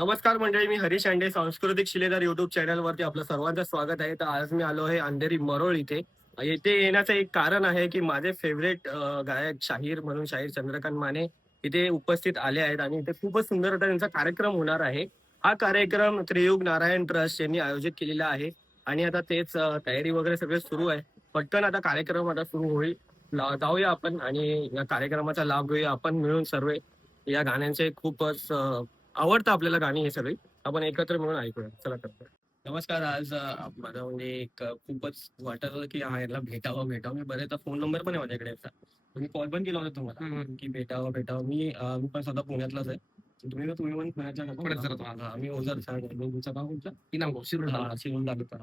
नमस्कार मंडळी, मी हरीश अंडे, सांस्कृतिक शिलेदार युट्यूब चॅनलवरती आपलं सर्वांचं स्वागत आहे. तर आज मी आलो आहे अंधेरी मरोळ इथे. येथे येण्याचं एक कारण आहे की माझे फेवरेट गायक शाहीर म्हणून शाहीर चंद्रकांत माने इथे उपस्थित आले आहेत आणि इथे खूपच सुंदर असा त्यांचा कार्यक्रम होणार आहे. हा कार्यक्रम त्रियुग नारायण ट्रस्ट यांनी आयोजित केलेला आहे आणि आता तेच तयारी वगैरे सगळे सुरू आहे. पटकन आता कार्यक्रम आता सुरू होईल. जाऊया आपण आणि या कार्यक्रमाचा लाभ घेऊया आपण मिळून सर्व. या गाण्यांचे खूपच आवडतं आपल्याला गाणी हे सगळी. आपण एकत्र मिळून ऐकूया. चला तर. नमस्कार. आज माझा म्हणजे एक खूपच वाटत होतं की हा याला भेटावं. मी बरेचदा फोन नंबर पण आहे माझ्याकडे आता. मी कॉल पण केला होता तुम्हाला की भेटावं. मी पण स्वतः पुण्यातलाच आहे. तुम्ही पण पुण्याच्या मी ओझरचा आहे. तुमचं गाव कोणतं? इनामगाव, शिरूर. शिरूर तालुका.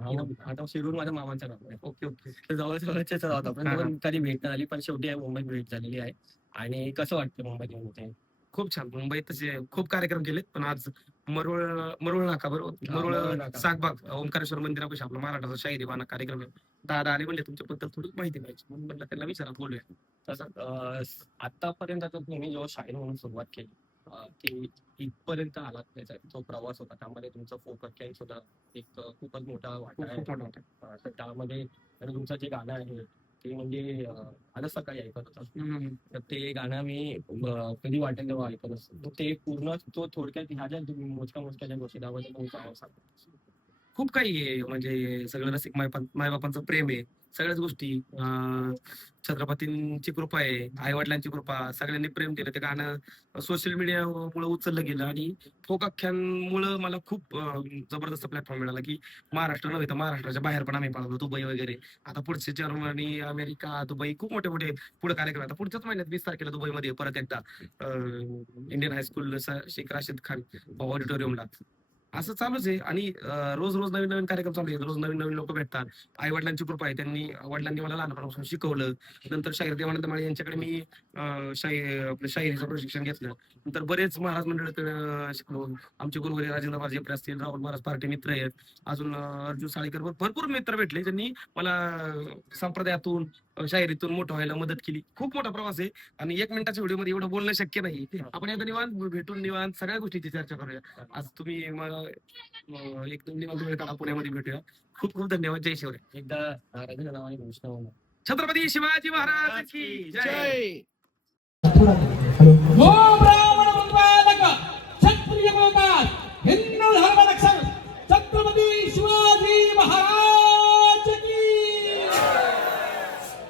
आता शिरूर माझ्या मामाचं गाव आहे. ओके. तर जवळच्याच आहोत आपण. पण कधी भेट नाही झाली, पण शेवटी मुंबईत भेट झालेली आहे. आणि कसं वाटतं मुंबईत येऊन इथे? खूप छान. मुंबईत तसे खूप कार्यक्रम केलेत, पण आज मरुळ मरुळ नाका बरोबर, मरुळ मरुळ नाका. सागबाग ओंकारेश्वर मंदिरापाशी आपला मराठाचा शाहिरी बाणा कार्यक्रम आहे. दादा आले म्हणले तुमच्याबद्दल थोडी माहिती पाहिजे, म्हणून म्हणलं त्यांना विचारा, बोलूया. तसं आतापर्यंत आता तुम्ही जेव्हा शाहीर म्हणून सुरुवात केली की इथपर्यंत आलात, त्याचा जो प्रवास होता त्यामध्ये तुमचा फोकस कॅन सुद्धा एक खूपच मोठा वाटा आहे. खूप मोठा होता. तर त्यामध्ये आणि तुमचं जे गाणं आहे ते म्हणजे आता सकाळी ऐकत होता. तर ते गाणं मी कधी वाटेल तेव्हा ऐकत असतो. तर ते पूर्ण तो थोडक्यात ह्या ज्या तुम्ही मोजक्या ज्या गोष्टी त्यामध्ये तुमचा आवाज सांगतो. खूप काही आहे, म्हणजे सगळं रसिक मायबापांचं प्रेम आहे, सगळ्याच गोष्टी. छत्रपतींची कृपा आहे, आई वडिलांची कृपा, सगळ्यांनी प्रेम दिलं. ते गाणं सोशल मीडियामुळे उचललं गेलं आणि फोक आख्यांमुळं मला खूप जबरदस्त प्लॅटफॉर्म मिळाला की महाराष्ट्र नव्हे तर महाराष्ट्राच्या बाहेर पण आम्ही पाळतो, दुबई वगैरे. आता पुढचे जर्मनी, अमेरिका, दुबई, खूप मोठे मोठे पुढे कार्यक्रम. आता पुढच्याच महिन्यात 20 तारखेला दुबईमध्ये परत एकदा इंडियन हायस्कूल शेख राशिद खान ऑडिटोरियमला. असं चालूच आहे आणि रोज रोज नवीन नवीन कार्यक्रम चालू आहेत. रोज नवीन नवीन लोक भेटतात. आई वडिलांची कृपा आहे, वडिलांनी मला लहानपणापासून शिकवलं. नंतर शाहीर देवानंद माळी यांच्याकडे मी आपलं शाहिरीचं प्रशिक्षण घेतलं. नंतर बरेच महाराज मंडळाकडे शिकलो. आमचे गुरुवारी राजेंद्र महाराज असतील, राहुल महाराज पार्टी मित्र आहेत, अजून अर्जुन साळेकर, भरपूर मित्र भेटले ज्यांनी मला संप्रदायातून शाहिरीतून मोठं व्हायला मदत केली. खूप मोठा प्रवास आहे आणि 1 मिनिटाच्या व्हिडिओ मध्ये एवढं बोलणं शक्य नाही. आपण एकदा निवांत भेटून निवांत सगळ्या गोष्टीची चर्चा करूया. आज तुम्ही मला 1-2 निवांत वेळ काढा, पुण्यामध्ये भेटूया. खूप खूप धन्यवाद. जय शिवराय. एकदा राजेंद्र नावाने घोषणा होणार. छत्रपती शिवाजी महाराज की जय. ओम रावण वंदनाक क्षत्रिय बोलतात हिंदू धर्म रक्षक छत्रपती शिवाजी महाराज की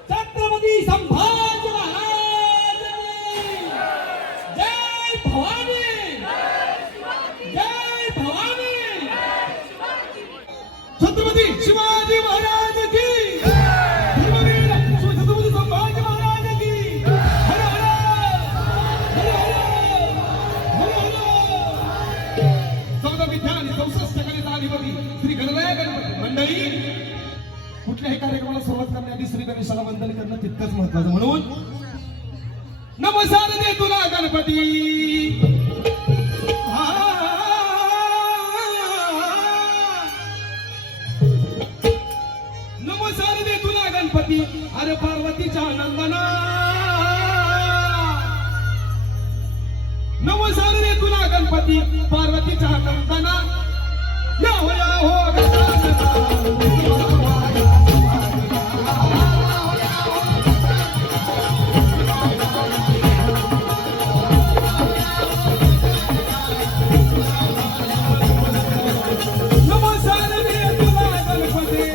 छत्रपती संभाजी महाराज की जय भवानी जय भवानी छत्रपती शिवाजी महाराज की धर्मवीर छत्रपती संभाजी महाराज की हर विद्याने 64 गणित अधिपती श्री गणराय गणपती मंडळी. कुठल्याही कार्यक्रमाला सुरुवात करण्याआधी श्री गणेशाला वंदन करणं तितकंच महत्वाचं. म्हणून नमस्कार दे तुला गणपती, नमस्कार दे तुला गणपती, अरे पार्वतीच्या नंदना, नमस्कार रे तुला गणपती पार्वतीच्या नंदना. या हो नमस्कार रे तुला गणपती,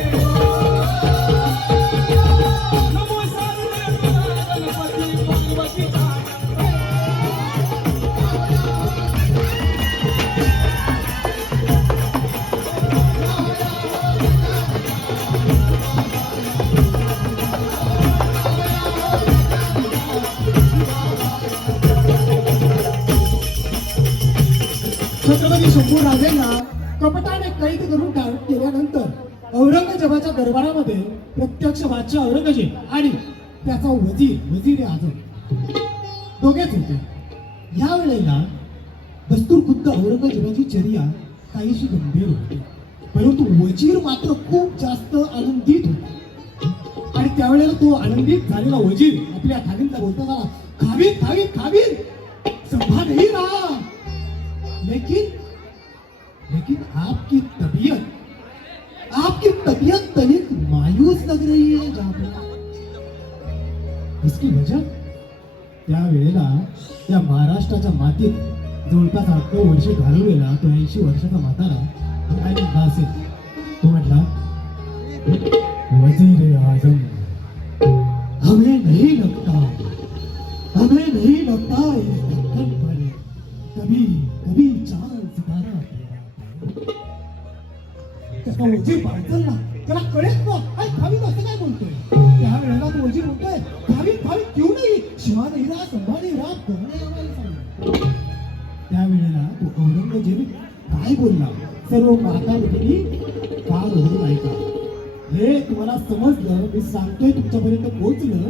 नमस्कार रे तुला गणपती पार्वतीच्या. छत्रपती शंभू राजेंना कपटाने कैद करून केल्यानंतर औरंगजेबाच्या दरबारामध्ये प्रत्यक्ष बादशाह औरंगजेब आणि त्याचा वजीर आझम दोघेच होते. या वेळेला दस्तूर खुद्द औरंगजेबाची चर्या काहीशी गंभीर होती, परंतु वजीर मात्र खूप जास्त आनंदित होता. आणि त्यावेळेला तो आनंदित झालेला वजीर आपल्या खालींचा बोलता झाला, खावीत खावीत खावीत संभा नाही ना, लेकिन लेकिन आपकी तबीयत तनिक मायूस लग रही है जाफरा. इसकी वजह त्यावेळेला त्या महाराष्ट्राच्या मातीत जवळपास 8 वर्ष घालवलेला तो 80 वर्षाचा म्हातारा काय म्हणला असेल. तो म्हटला, वजीर आजम हमें नहीं लगता इस दक्कन पर कभी कभी चांद सितारा फेरा. त्याचा वजीर बाजूला त्याला कळेल ना काय भाविक असं काय बोलतोय. त्यावेळेला तो वजीर म्हणतोय, भाविक क्यों नाही, शिवा नाही राहा, संभा नाही राहा, कोणी आम्हाला सांगितलं. त्यावेळेला तो औरंगजेब काय बोलला सर्व माता भगिनी काल ओढून ऐका. हे तुम्हाला समजलं, मी सांगतोय तुमच्यापर्यंत पोहोचलं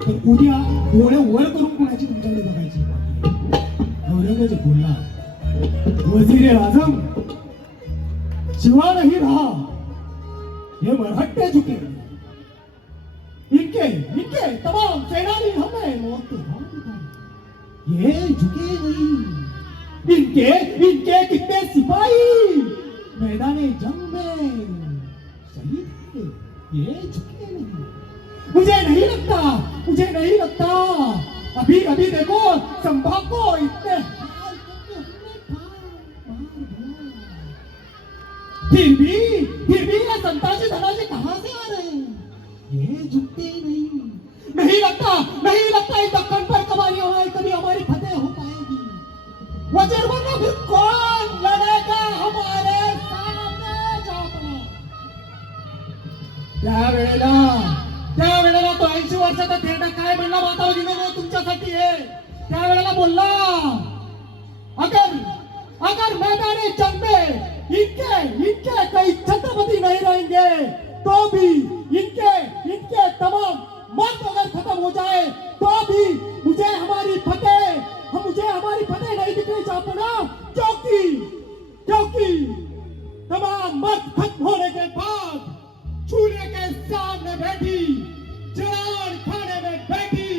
तर उद्या डोळे वर करून कुणाची तुमच्याकडे बघायची. औरंगजेब बोलला, वजीर आजम शिवा नहीं रहा, ये मरहट्टे झुके, इनके तमाम सेनानी हमें मौत के घाट उतारे. ये झुके नहीं, इनके कितने सिपाही मैदाने जंग में शहीद हुए, ये झुके नहीं. मुझे नहीं लगता अभी देखो संभा को इतने हाल करके हमने फिर भी ये संताजी धनाजी कहां से आ रहे हैं. ये झुकते नहीं लगता इस दक्कन पर कभी हमारी फतेह हो पाएगी. वजीर बनो, फिर कौन लड़ेगा हमारे सामने जाफरा. त्यावेळेला तो 80 वर्षाचा थेरडा काय म्हणला माता भगिनींनो तुमच्यासाठी आहे. त्यावेळेला बोलला, अगर मैदानी जंग में इनके कई छत्रपति नहीं रहेंगे तो भी इनके तमाम मर्द अगर खत्म हो जाए तो भी मुझे हमारी फतेह नहीं दिखनी जाफरा. क्योंकि तमाम मर्द खत्म होने के बाद चूल्हे के सामने बैठी, जलान खाने में बैठी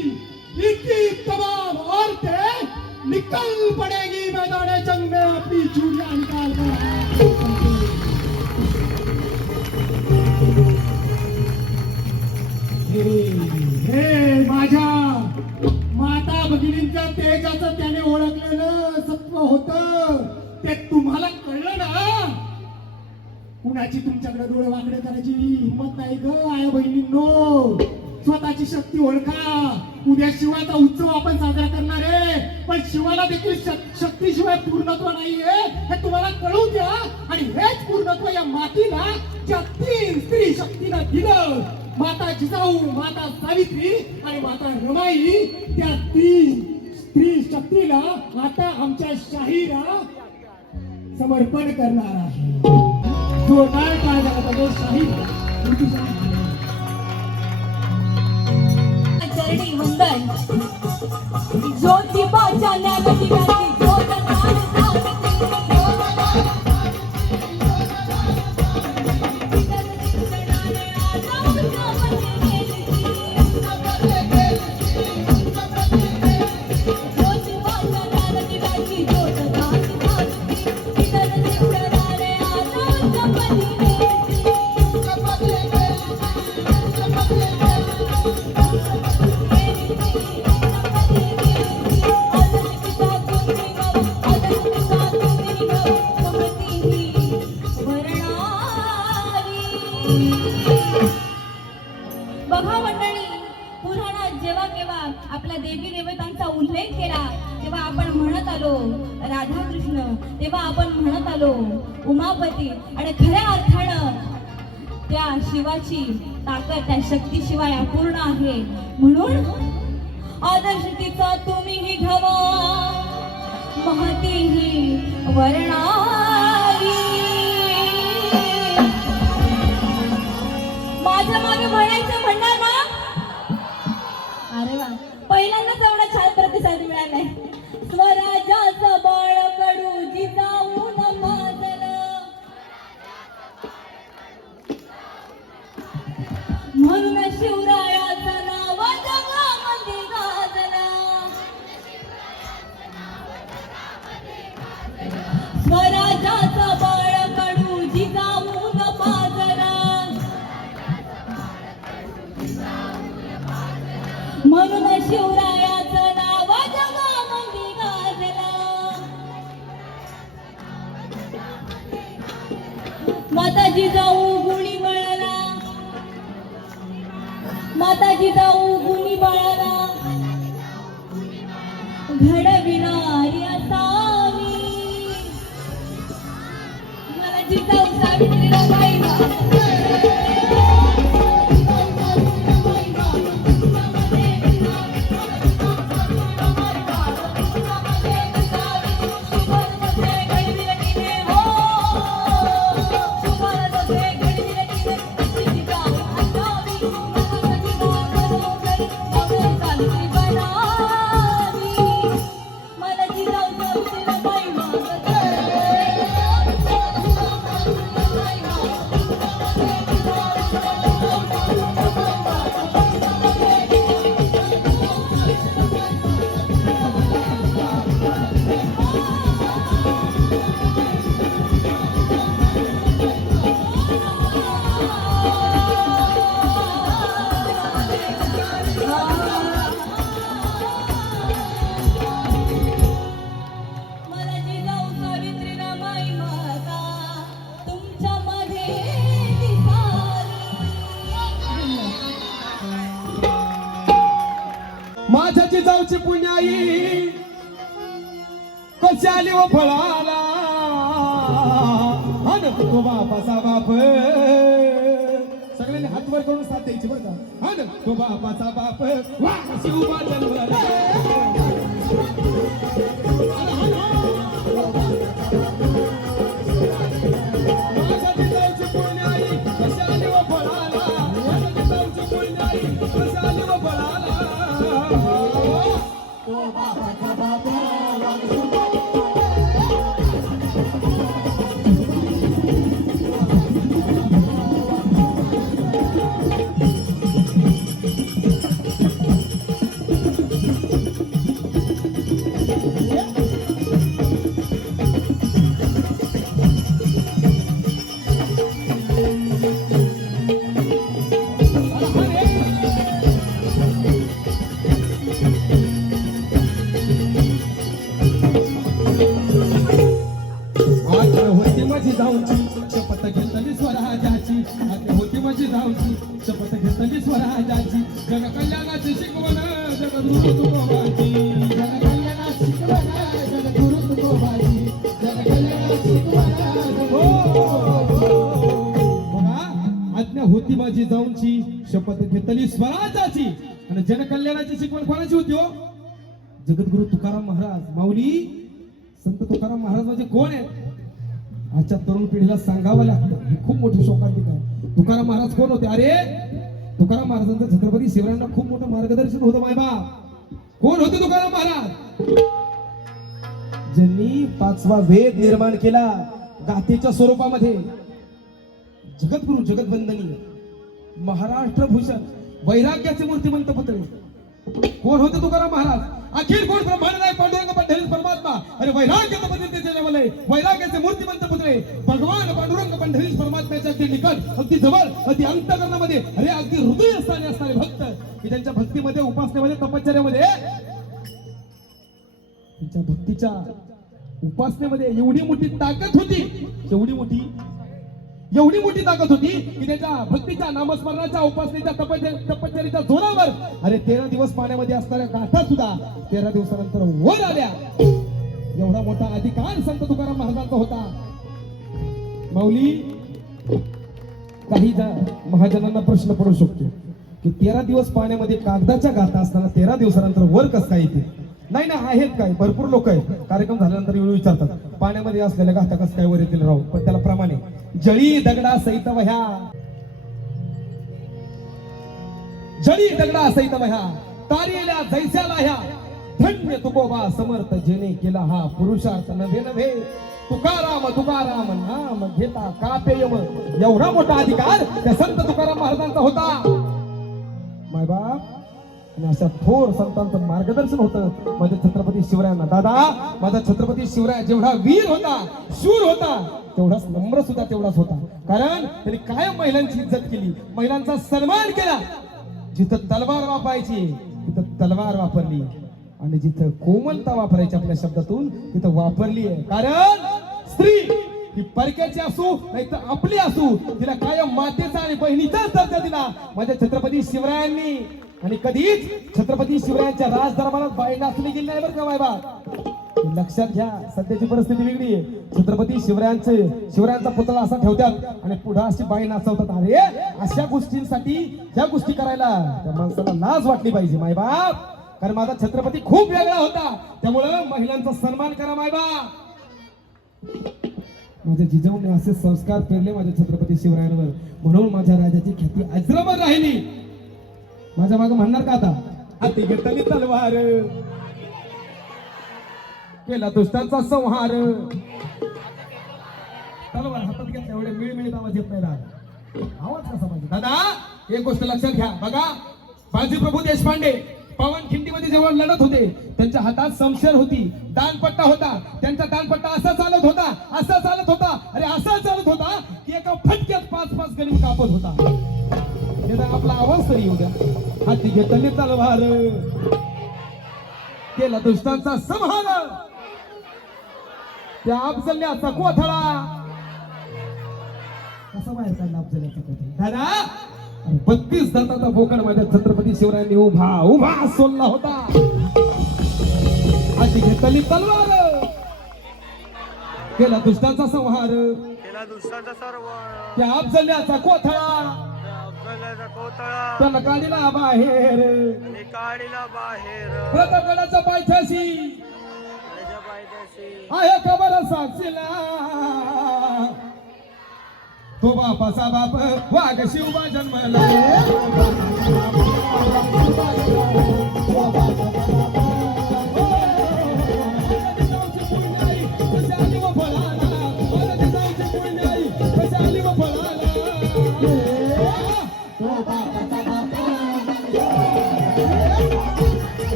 इनकी तमाम औरतें निकल पड़ेगी मैदान जंग में अपनी चूड़ियां निकाल कर. हे माझ्या माता भगिनींच्या तेजाचं त्याने ओळखलेलं सत्व होतं ते तुम्हाला कळलं ना. कुणाची तुमच्याकडे डोळे वाकडे करायची हिंमत नाही ग आया बहिणींनो. स्वतःची शक्ती ओळखा. उद्या शिवाचा उत्सव आपण साजरा करणार आहे, पण शिवाला देखील शक्तीशिवाय पूर्णत्व नाहीये हे तुम्हाला कळू द्या. आणि हेच पूर्णत्व या मातीला ज्या 3 स्त्री शक्तीला दिलं, माता जिजाऊ, माता सावित्री आणि माता रमाई, त्या 3 स्त्री शक्तीला आता आमच्या शाहीरा समर्पण करणार आहे. जोरदार काय झाला पाहिजे शाहीरा. चरणी वंदन ज्योतिबाच्या न्यायपीठाची जोरदार बघा मंडळी, पुराणात जेव्हा केव्हा आपल्या देवी देवतांचा उल्लेख केला तेव्हा आपण म्हणत आलो राधाकृष्ण, तेव्हा आपण म्हणत आलो उमापती. आणि खऱ्या अर्थानं त्या शिवाची ताकद त्या शक्तीशिवाय अपूर्ण आहे. म्हणून आदर्श तिचा तुम्हीही घ्यावा, महतीही वर्णारी. माझ्या मागे म्हणायचं म्हणणार ना. अरे वा, पहिल्यांदाच एवढा छान प्रतिसाद मिळालाय. स्वराज्याचं बाळ कडू जिजाऊ नमाजलं, म्हणून शिवरायाचं नाव जगामध्ये गाजलं. स्वराज्याचं बाळ म्हणून शिवरायाचं नाव जगामध्ये गाजलं. माताजी जाऊ गुणी बळाला, माताजी जाऊ गुणी बळाला घडविणारी असावी. मला जिजाऊ सावित्रीबाई माझ्या जिजाऊची पुण्याई कशी आली व फळाला हा ना तो बापाचा बाप. सगळ्यांनी हात वर करून साथ द्यायची बरं का. हा ना तो बापाचा बाप वा शिवबा जन्मला. माझ्या जिजाऊची पुण्याई कशी आली व फळाला, माझ्या जिजाऊची पुण्याई कशी आली व फळाला. होती माझी जाऊची शपथ घेतली स्वराजाची, होती माझी जाऊची शपथ घेतली स्वराजाची. जग कल्याणाची शिकवण जगद्गुरु तुकोबाची, जग कल्याणाची शिकवण जगद्गुरु तुकोबाची, जग कल्याणाची शिकवण. बघा आज्ञा होती माझी जाऊची शपथ घेतली स्वराजाची आणि जनकल्याणाची शिकवण कोणाची होती हो? जगद्गुरु तुकाराम महाराज. माऊली संत तुकाराम महाराज म्हणजे कोण आहे? आजच्या तरुण पिढीला सांगावं लागतं. ही खूप मोठी शोकांतिका आहे. तुकाराम महाराज कोण होते? अरे तुकाराम महाराजांचं छत्रपती शिवरायांना खूप मोठं मार्गदर्शन होतं. मायबाप कोण होते तुकाराम महाराज? ज्यांनी 5वा वेद निर्माण केला गाथेच्या स्वरूपामध्ये. जगद्गुरु जगदवंदनी महाराष्ट्र भूषण वैराग्याचे मूर्तिमंत पुतळे कोण होते तुकाराम महाराज? अखिल कोण ब्रह्मांड नायक पांडुरंग पंढरीश परमात्मा. अरे वैराग्याचं पद्धतीचे जन्मले वैराग्याचे मूर्तिमंत पुतळे भगवान पांडुरंग पंढरीश परमात्म्याच्या अगदी निकट, अगदी जवळ, अगदी अंतकरणामध्ये, अरे अगदी हृदयस्थानी असणारे भक्त की त्यांच्या भक्तीमध्ये, उपासनेमध्ये, तपश्चर्यामध्ये, त्यांच्या भक्तीच्या उपासनेमध्ये एवढी मोठी ताकद होती, एवढी मोठी ताकद होती की त्याच्या भक्तीच्या, नामस्मरणाच्या, उपासनेच्या, तपश्चर्याच्या जोरावर अरे 13 दिवस पाण्यामध्ये असणाऱ्या गाथा सुद्धा 13 दिवसानंतर वर आल्या. एवढा मोठा अधिकार संत तुकाराम महाराजांचा होता. माऊली काही महाजनांना प्रश्न पडू शकतो की 13 दिवस पाण्यामध्ये कागदाच्या गाथा असताना 13 दिवसानंतर वर कसं काय येते? नाही आहेत काय भरपूर लोक आहेत. कार्यक्रम झाल्यानंतर येऊन विचारतात पाण्यामध्ये असलेल्या गाथा कसं काय वर येतील राहू. पण त्याला प्रमाणे जळी दगडा सहित वह्या, जळी दगडा सहित वह्या तारिल्या जैस्याला ह्या. धन्य तुकोबा समर्थ जेने केला हा पुरुषार्थ नव्हे नव्हे. तुकाराम नाम घेता कापेयम. एवढा मोठा अधिकार त्या संत तुकाराम महाराजांचा होता. मायबाप आणि अशा थोर संतांचं मार्गदर्शन होतं माझ्या छत्रपती शिवरायांना. दादा माझा छत्रपती शिवराय जेवढा वीर होता, शूर होता, तेवढाच नम्र सुद्धा तेवढाच होता. कारण त्यांनी कायम महिलांची इज्जत केली, महिलांचा सन्मान केला. जिथं तलवार वापरायची तिथं तलवार वापरली आणि जिथं कोमलता वापरायची आपल्या शब्दातून तिथं वापरली आहे. कारण स्त्री ही परक्याची असू नाही तर आपली असू, तिला कायम मातेचा आणि बहिणीचाच दर्जा दिला माझ्या छत्रपती शिवरायांनी. आणि कधीच छत्रपती शिवरायांच्या राज दरबारात बाई नाचली गेली नाही बरं का मायबा. लक्षात घ्या, सध्याची परिस्थिती वेगळी आहे. छत्रपती शिवरायांचा पुतळा असा ठेवतात आणि पुढे अशी बाई नाचवतात. अरे अशा गोष्टींसाठी ह्या गोष्टी करायला त्या माणसाला लाज वाटली पाहिजे मायबाप. कारण माझा छत्रपती खूप वेगळा होता, त्यामुळं महिलांचा सन्मान करा मायबाप. माझ्या जिजाऊने असे संस्कार पेरले माझ्या छत्रपती शिवरायांवर, म्हणून माझ्या राजाची ख्याती अजरामर राहिली. माझ्या मागे म्हणणार का आता, हाती घेतली तलवार, केला दुष्टांचा संहार. तलवार हातात घेतल्या एवढे मिळमिळीत आवाज येत नाही दादा. आवाज कसा पाहिजे दादा? एक गोष्ट लक्षात घ्या बघा, बाजीप्रभू देशपांडे पावनखिंडीमध्ये जेव्हा लढत होते त्यांच्या हातात समशेर होती, दानपट्टा होता. त्यांचा दानपट्टा असा चालत होता, असा चालत होता, अरे असा चालत होता की एका फटक्यात 5-5 गणित कापत होता. आपला आवाज तरी येऊ द्या. हाती घेतली तलवार, केला दुष्टांचा संहार, त्या अफजल्याचा कोथळा. कसा बाहेर काढला अफजल्याचा कोथळा दादा? 32 दत्ताचा बोकड माझ्या छत्रपती शिवरायांनी उभा सोडला होता. हाती घेतली तलवार, केला दुष्टांचा संहार, केला दुसऱ्याचा सर्व त्या अफजल्याचा कोथळा, त्याला काढीला बाहेर, काढीला बाहेर प्रतापगडाच्या पायथ्याशी आहे खबर साक्षीला. तो बापाचा बाप वाघ शिवबा जन्मला.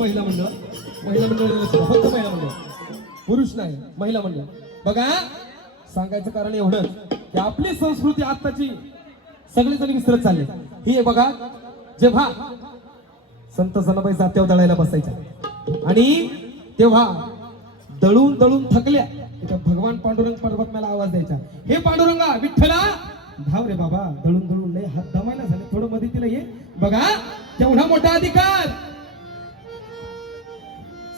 महिला मंडळ फक्त महिला मंडळ, पुरुष नाही, महिला मंडळ. बघा, सांगायचं कारण एवढंच की आपली संस्कृती आत्ताची सगळेजण विसरत चालले. ही बघा, जेव्हा संत जनाबाई जात्यावर दळायला बसायच्या आणि तेव्हा दळून दळून थकल्या, भगवान पांडुरंग परमात्म्याला आवाज द्यायचा, हे पांडुरंगा विठ्ठला धाव रे बाबा, दळून दळून लय हात दमायला झाले, थोडं मदतीला ये. बघा केवढा मोठा अधिकार.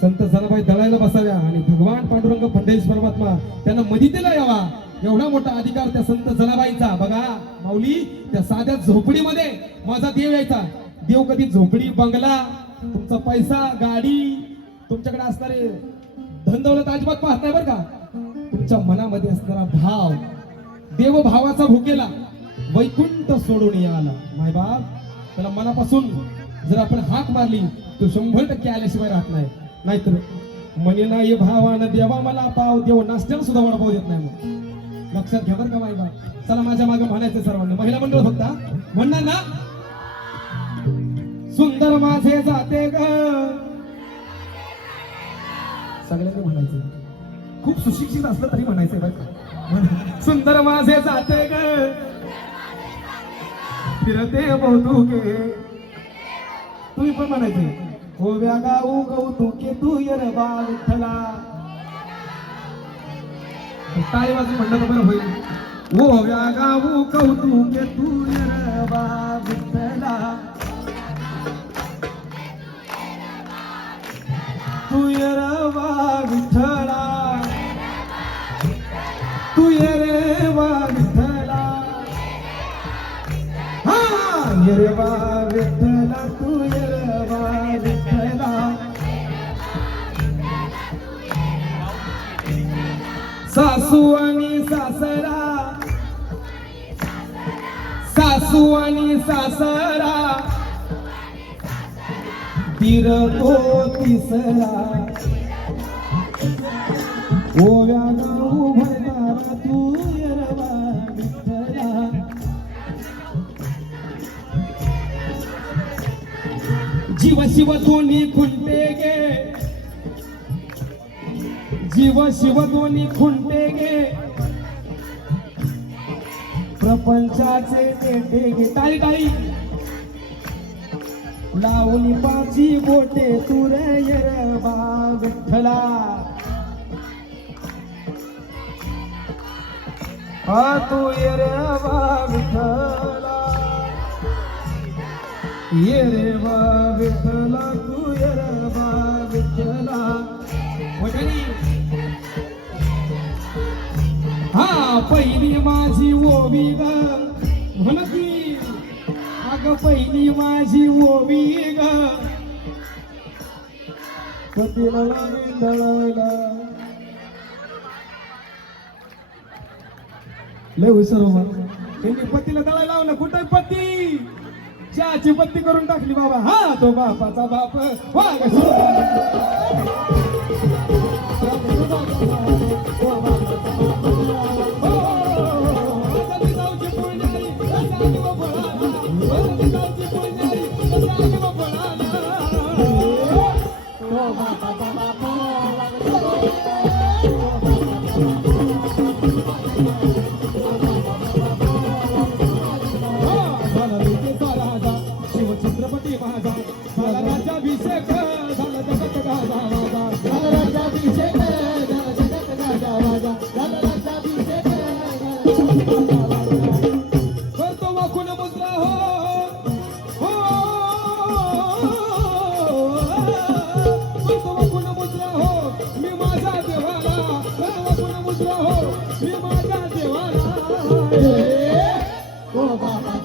संत जनाबाई दळायला बसाव्या आणि भगवान पांडुरंग पंढरीश परमात्मा त्यांना मदतीला यावा, एवढा मोठा अधिकार त्या संत जनाबाईंचा. बघा माऊली, त्या साध्या झोपडीमध्ये माझा देव यायचा. देव कधी झोपडी, बंगला, तुमचा पैसा, गाडी, तुमच्याकडे असणारे धन दौलत अजिबात पाहत नाही बरं का. तुमच्या मनामध्ये असणारा भाव, देव भावाचा भुकेला वैकुंठ सोडून आला मायबाप. त्याला मनापासून जर आपण हाक मारली तो 100% आल्याशिवाय राहत नाही. नाहीतर म्हणे नाही भावानं देवा मला पाव, देव नाश्त्याला सुद्धा वडापाव देत नाही. मग लक्षात घ्या बरं का मायबाप. चला माझ्या मागे म्हणायचं सर्वांनी, महिला मंडळ फक्त म्हणणार ना, सुंदर माझे जाते ग, सगळ्यांनी म्हणायचं. खूप सुशिक्षित असलं तरी म्हणायचंय बरं का. सुंदर माझे जाते ग, फिरते बहुतुके. तुम्ही पण म्हणायचे, ओव्या गाऊ कौतुके तू यरबा विठ्ठला. टाळी वाजून म्हणलं तर बरं होईल. ओव्या गाऊ कौतुके तू यरबा विठ्ठला, तू यरबा विठ्ठला, तू यरबा विठ्ठला, हा यरबा विठ्ठला, तू यरबा विठ्ठला. सासू आणि सासरा, सासू आणि सासरा, तीर तो तिसरा ओव्यानं उभरणारा तू येरवा विठ्ठला जीव शिव दोन्ही खुंटे गे जीव शिव दोन्ही खुंटे गे प्रपंचाचे नेटे गे टाळी टाळी लावून पाची बोटे तुर येरवा विठ्ठला हा तू येरवा विठ्ठला येरवा विठ्ठला तू येरवा विठ्ठला वठणी हा पहिली माझी ओवी ग म्हणती अग पहिली माझी ओवी ग पतीला दळायला लय हुशार हो त्यांनी पतीला दळायला लावलं कुठं पती चहाची पत्ती करून टाकली बाबा हा तो बापाचा बाप वाघ शिवछत्रपती माझा झाला राज्याभिषेक झाला जगत गाजा वाजा झाला राज्याभिषेक झाला जगत गाजा वाजा झाला राज्याभिषेक करतो वाकून मुद्रा हो करतो वाकून मुद्रा हो मी माझ्या देवाला करतो वाकून मुद्रा हो मी माझ्या देवाला हो बाबा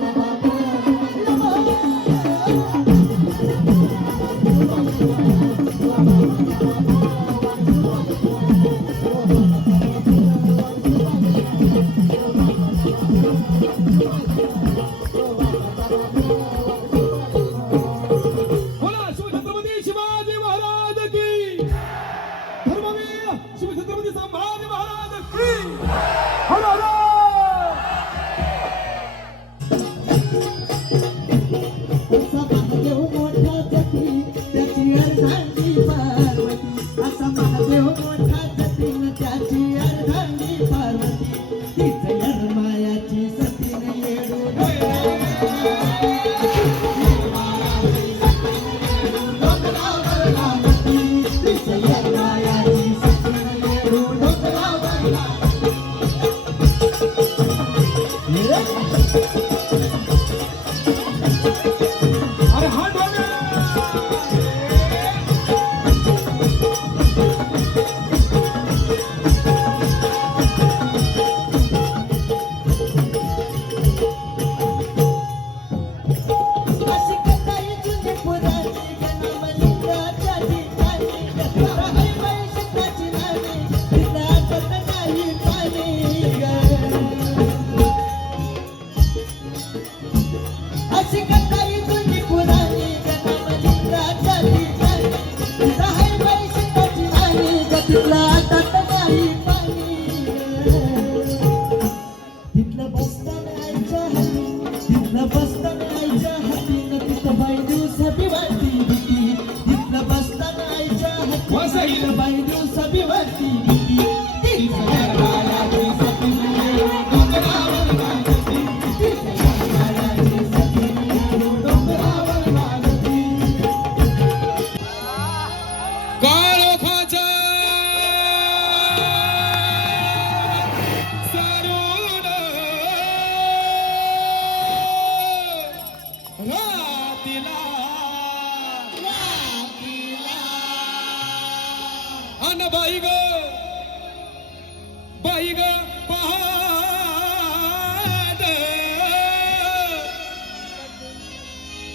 बाई ग पहाड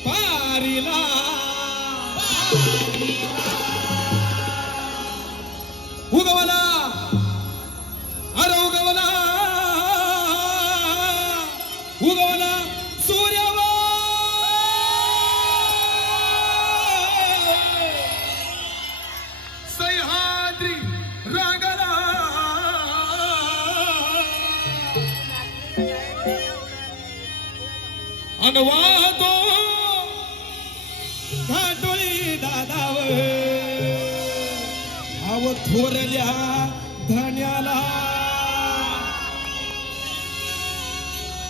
पारीला उगवला अरे उगवला सूर्यवा अनवातो घाटोळी दादाव आव थोरल्या धन्याला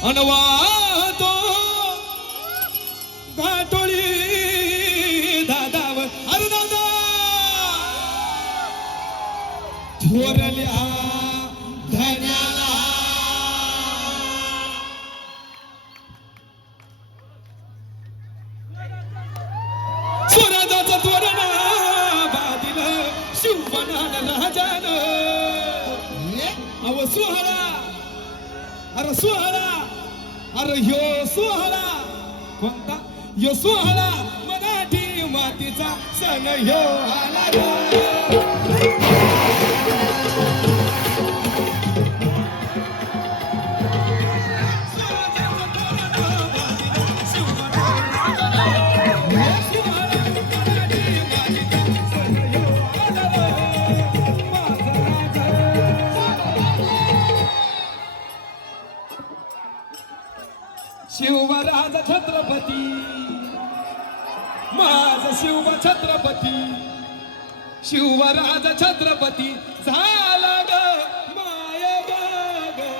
अनवातो घाटोळी दादाव अरे दादा थोरल्या धन्याला स्वराजाचा तोरण बादिल शिवबनान राजान अव सोहळा अरे सोहळा अरे ह्यो सोहळा कोणता ह्यो सोहळा मराठी मातीचा सण ह्यो आला रे. शिवराज छत्रपती माझ शिव छत्रपती शिवराज छत्रपती झाला ग माय ग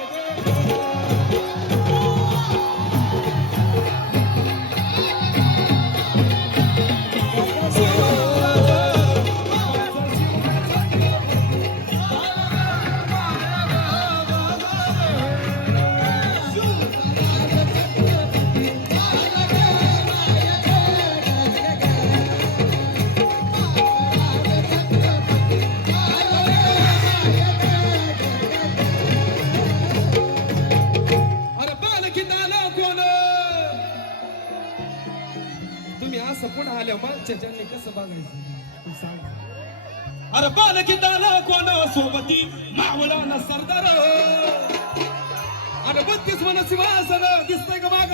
अरे पालखीत आलं कोण तुम्ही असं पुन्हा आल्या मागच्या ज्यांनी कसं बघायचं तू सांग अरे पालखीत आलं कोण सोबती मावळाना सरदार अरे 32 मन सिंहासन दिसतंय का माग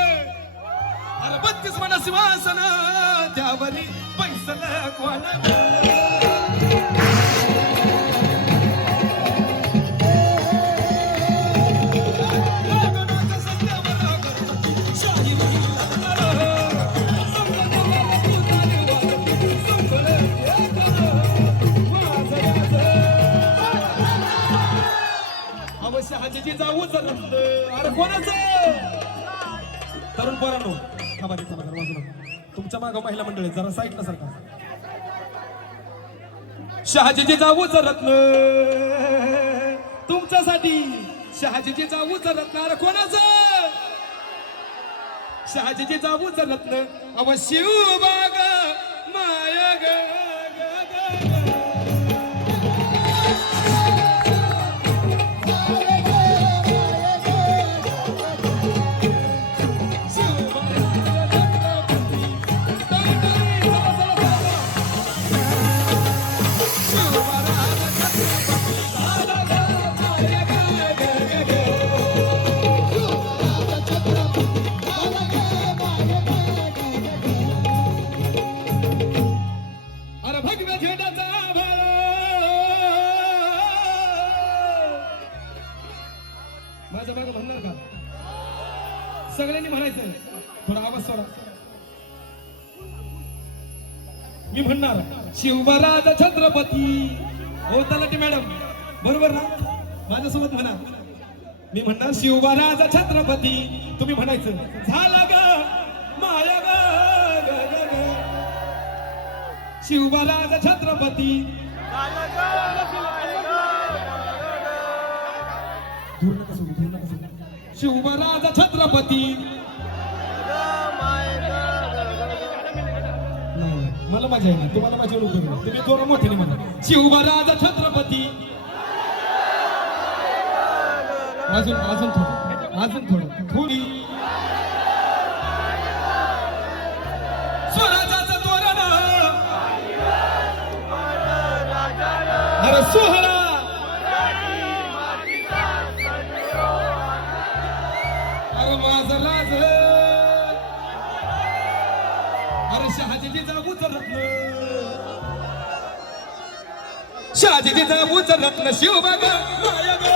अरे 32 मन सिंहासन त्यावरी पैसल कोण शहाजीची जाऊ चलत अरे कोणाचं तरुण पोरांनो थांबा रे, थांबा जरा बाजूला. तुमच्या मागं महिला मंडळ आहे, जरा साईडला सरका. शहाजीची जाऊ रत्न तुमच्यासाठी शहाजीची जाऊ रत्न अरे कोणाचं शहाजीची जाऊ रत्न अव शिवबाग माय ग माझ्या मागे म्हणणार का सगळ्यांनी म्हणायचं थोडा आवाज सोडा मी म्हणणार शिवराज छत्रपती हो तलाठी मॅडम बरोबर ना माझ्यासोबत म्हणा मी म्हणणार शिवराज छत्रपती तुम्ही म्हणायचं झाला ग माया ग शिवराज छत्रपती शिवराज छत्रपती मला मजा येईल तुम्हाला माझी ओळख करू तुम्ही थोडं मोठे म्हणा शिवराज छत्रपती अजून थोडं थोडी स्वराजाचं तोरण अरे सोहळा अरे माझं राज अरे शहाजीची जाऊ रत्न शहाजीची जाऊ रत्न शिवबाग माया ग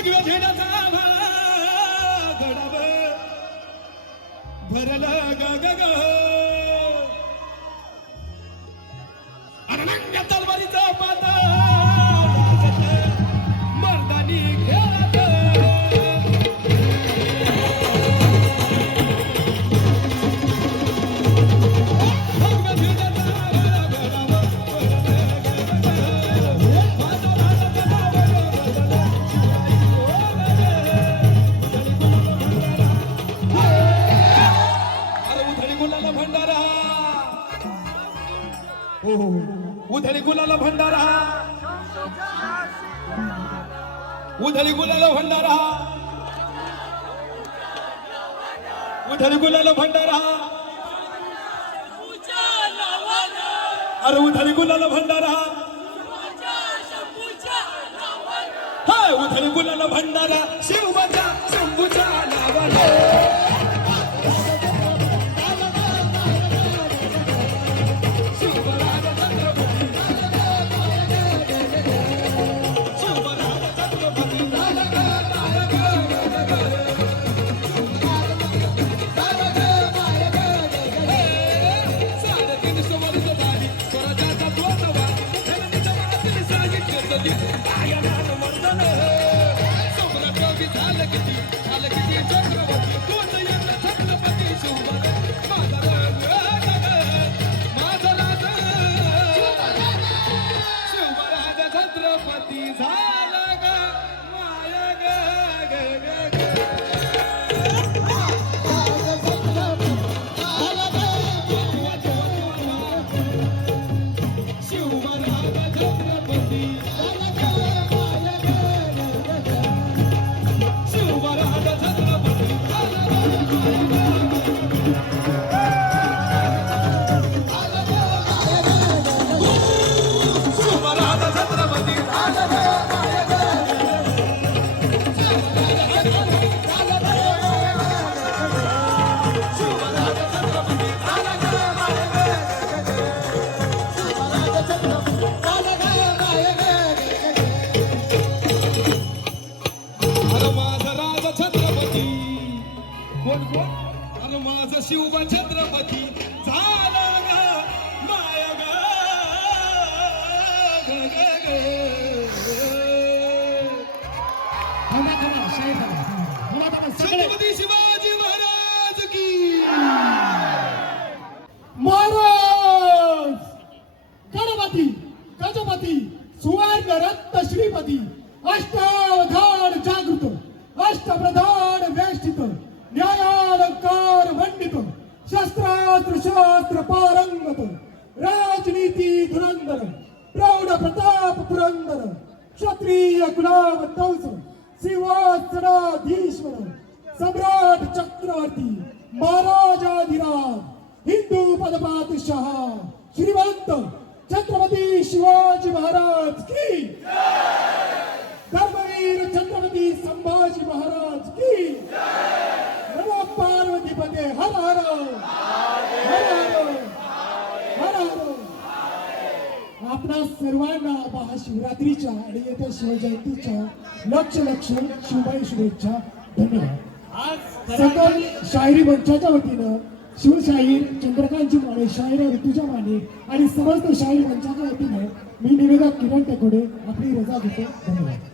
भगव्या झेंड्याचा गडाव भरलं ग ग ग अनंग्या तलवारीचा पाता मर्दानी खेळत उधळी गुलाला भंडारा उधळी गुलाला भंडारा उधळी गुलाला भंडारा अरे उधळी गुलाला भंडारा हाय उधळी गुलाला भंडारा शिवबाचा शंभूच्या नावाला अरे माझा शिवबा छत्रपती झाला ग माया ग छत्रपती शिवाजी महाराज की महाराज गणपती गजपती सुवर्ण रत्न श्रीपती अष्टावधान जागृत अष्टप्रधान वेष्टित न्यायालंकार मंडित शस्त्रास्त्र शास्त्र पारंगत राजनीती धुरंधर प्रौढ प्रताप पुरंदर क्षत्रिय गुलाम तवस सिंहासनाधीश्वर सम्राट चक्रवर्ती महाराजाधिराज हिंदू पदपातशाह श्रीमंत छत्रपती शिवाजी महाराज की धर्मवीर छत्रपती संभाजी महाराज की नमो पार्वती पते हर हर हर हर हर हर आपणा सर्वांना महाशिवरात्रीच्या आणि येत्या शिवजयंतीच्या लक्ष लक्ष शिवबाई शुभेच्छा धन्यवाद सकल शाहिरी मंचाच्या वतीनं शिवशाहीर चंद्रकांतजी माने शाहीर ऋतुजा माने आणि समस्त शाहीर मंचाच्या वतीनं मी निवेदक किरण टेकोडे आपली रजा घेतो धन्यवाद.